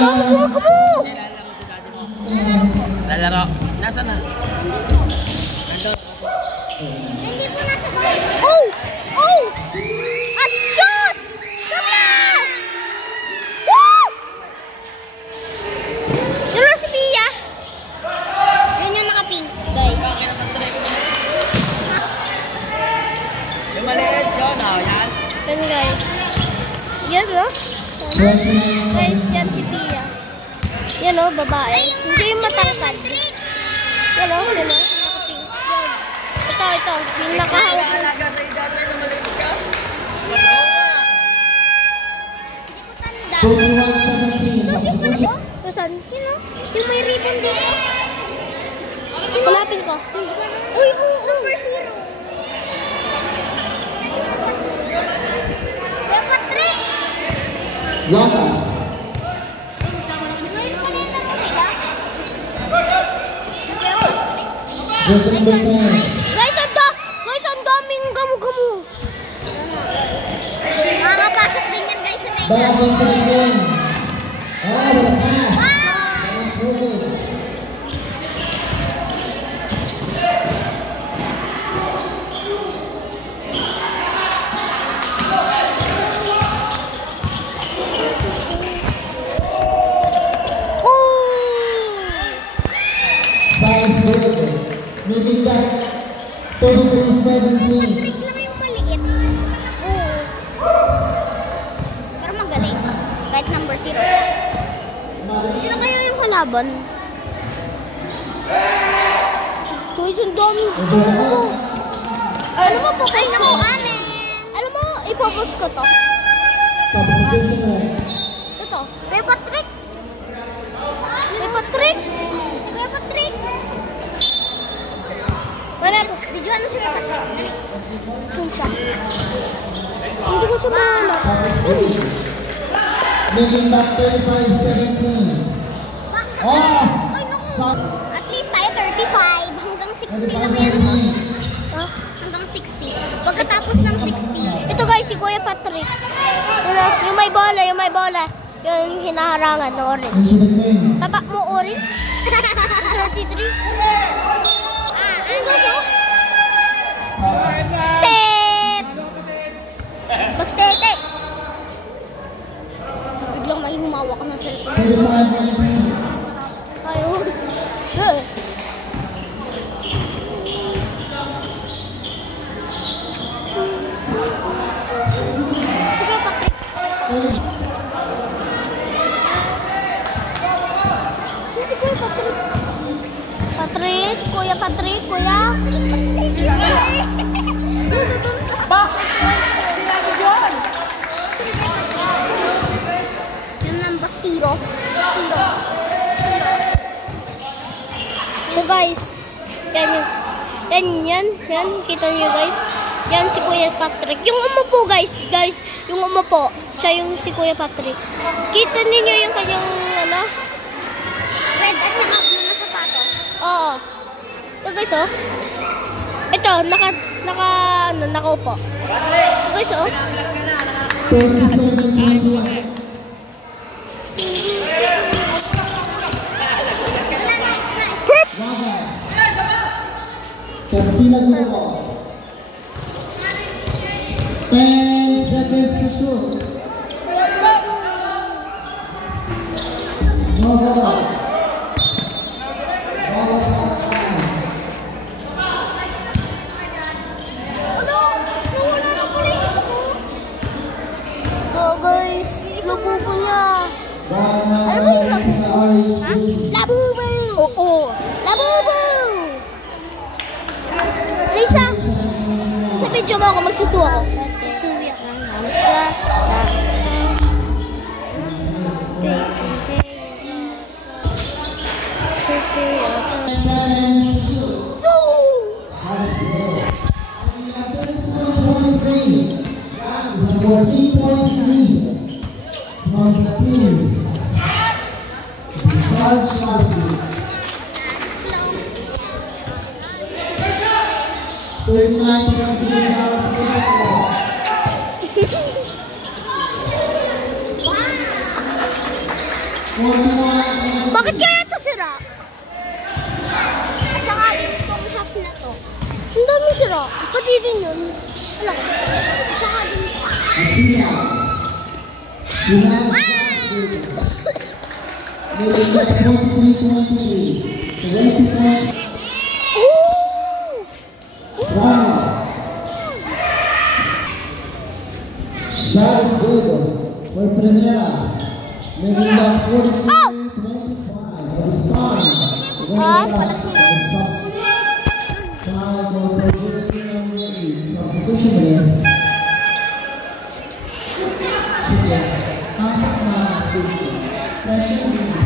Nilalaro sa daddy mo. Lalaro. Nasaan na? Nandun. Hindi po nasa bahay. Oh! Oh! At shot! Kapla! Woo! Yung si Pia. Yun yung naka-pink, guys. Yung maliit yun, yan. Yan, guys. Yan, no? Guys, yan si Pia. Yan, no? Babae. Hindi yung matangkad. Yan, no? Yan, no? Naka-pink. Yan. Ito. Yung nakahawak. Alaga sa edad na yung maliit ka. Saan? Yun, no? Yung may ribbon dito. Kulapin ko. Uy, number 0. Kuya Patrick! Lakas. Ngayon pa rin na sila. Joseph Bertrand. Guys, ang daming gamu-gamu. Makakapasok din yan, guys, sa tayo. Back into the game. Ah, the pass. That's moving. Science good. Making that 33-17. Lang yung maliit. Pero magaling. Kahit number 0 siya. Sino kaya yung kalaban? Guys, ang daming gamu. Alam mo, popost ko. Alam mo, ipopost ko to. Substitution. Ito. Kuya Patrick. Kuya Patrick. Kuya Patrick. Wala po. Videoan mo si Kuya Patrick. Dali. Sunsa. Hindi ko siya mahanap. Making that 35-17. Oh! At least tayo 35. Hanggang 60 lang yan. Hanggang 60. Pagkatapos ng 60. Ito guys, si Kuya Patrick. Yung may bola, yung yung hinaharangan na orange. Into the game. Tapak mo orange? 33. Ano ba? Tet! Pastete! Biglang may humawak ng cellphone. 35-19. Ayun. Sige, Patrick. Sige, Kuya Patrick. Kuya Patrick. Yung number 0. So guys, yan, kita niyo guys. Yan si Kuya Patrick. Yung umupo guys, yung umupo, siya yung si Kuya Patrick. Kita niyo yung kanyang red at saka blue na sapatos. Oo. Ito guys, oh. Ito, nakaupo. Ito guys, oh. 37-21. Casino Gulo. 10 seconds to shoot. No ball. Ball is outside. Nawala na pala yung isa ko. Oh guys, labubo niya. Ano ba yung labubo? Ha? Labubo! Oo, labubo! Lisa, sa video mo ako magsusuwa ko. Suwi ako. From the Philippines. Besides Chelsea. 39-23 out of the basketball. 41. Bakit kaya ito sira? At saka din itong half na to. Ang daming sira. Pati din yun. Wala. At saka din ito. Asia. She has making that 43-23. 20 points. Ooh! Ramos. Shot is good for Primera. Making that 43-25. For the Sun. Winning us for the Subs. Time for jersey number 8. Substitution there. Sige. Task na safety. Pressure.